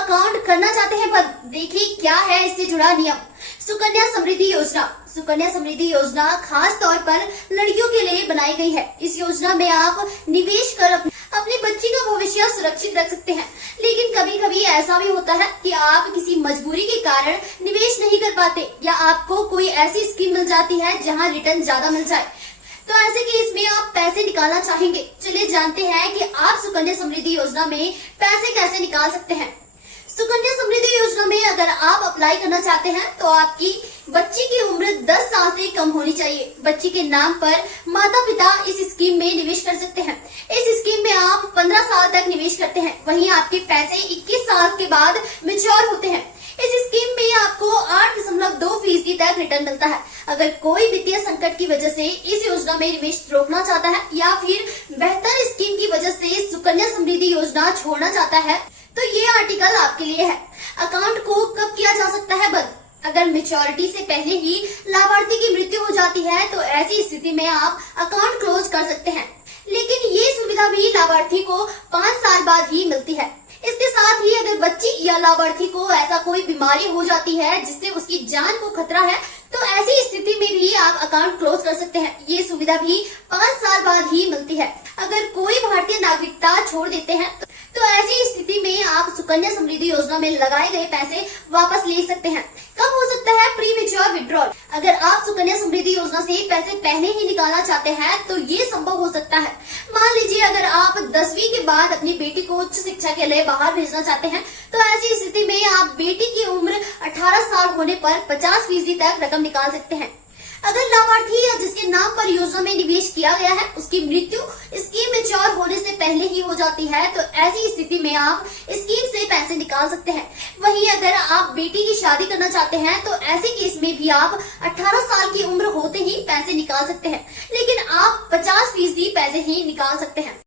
Account करना चाहते हैं बंद? देखिए क्या है इससे जुड़ा नियम। सुकन्या समृद्धि योजना। सुकन्या समृद्धि योजना खास तौर पर लड़कियों के लिए बनाई गई है। इस योजना में आप निवेश कर अपनी बच्ची का भविष्य सुरक्षित रख सकते हैं। लेकिन कभी कभी ऐसा भी होता है कि आप किसी मजबूरी के कारण निवेश नहीं कर पाते, या आपको कोई ऐसी स्कीम मिल जाती है जहां रिटर्न ज्यादा मिल जाए। तो ऐसे केस में आप पैसे निकालना चाहेंगे। चलिए जानते हैं कि आप सुकन्या समृद्धि योजना में पैसे कैसे निकाल सकते हैं। सुकन्या समृद्धि योजना में अगर आप अप्लाई करना चाहते हैं तो आपकी बच्ची की उम्र 10 साल से कम होनी चाहिए। बच्ची के नाम पर माता पिता इस स्कीम में निवेश कर सकते हैं। इस स्कीम में आप 15 साल तक निवेश करते हैं। वहीं आपके पैसे 21 साल के बाद मैच्योर होते हैं। इस स्कीम में आपको 8.2% तक रिटर्न मिलता है। अगर कोई वित्तीय संकट की वजह से इस योजना में निवेश रोकना चाहता है, या फिर बेहतर स्कीम की वजह से सुकन्या समृद्धि योजना छोड़ना चाहता है, तो ये आर्टिकल आपके लिए है। अकाउंट को कब किया जा सकता है बंद? अगर मैच्योरिटी से पहले ही लाभार्थी की मृत्यु हो जाती है तो ऐसी स्थिति में आप अकाउंट क्लोज कर सकते हैं। लेकिन ये सुविधा भी लाभार्थी को 5 साल बाद ही मिलती है। इसके साथ ही अगर बच्ची या लाभार्थी को ऐसा कोई बीमारी हो जाती है जिससे उसकी जान को खतरा है, तो ऐसी स्थिति में भी आप अकाउंट क्लोज कर सकते हैं। ये सुविधा भी 5 साल बाद ही मिलती है। अगर कोई भारतीय नागरिकता छोड़ देते हैं तो ऐसी स्थिति में आप सुकन्या समृद्धि योजना में लगाए गए पैसे वापस ले सकते हैं। कब हो सकता है प्री मैच्योर विड्रॉल? अगर आप सुकन्या समृद्धि योजना से पैसे पहले ही निकालना चाहते हैं तो ये संभव हो सकता है। मान लीजिए अगर आप 10वीं के बाद अपनी बेटी को उच्च शिक्षा के लिए बाहर भेजना चाहते हैं, तो ऐसी स्थिति में आप बेटी की उम्र 18 साल होने पर 50% तक रकम निकाल सकते हैं। अगर लाभार्थी या जिसके नाम पर योजना में निवेश किया गया है उसकी मृत्यु स्कीम मैच्योर होने से पहले ही हो जाती है, तो ऐसी स्थिति में आप स्कीम से पैसे निकाल सकते हैं। वहीं अगर आप बेटी की शादी करना चाहते हैं तो ऐसे केस में भी आप 18 साल की उम्र होते ही पैसे निकाल सकते हैं, लेकिन आप 50% पैसे ही निकाल सकते हैं।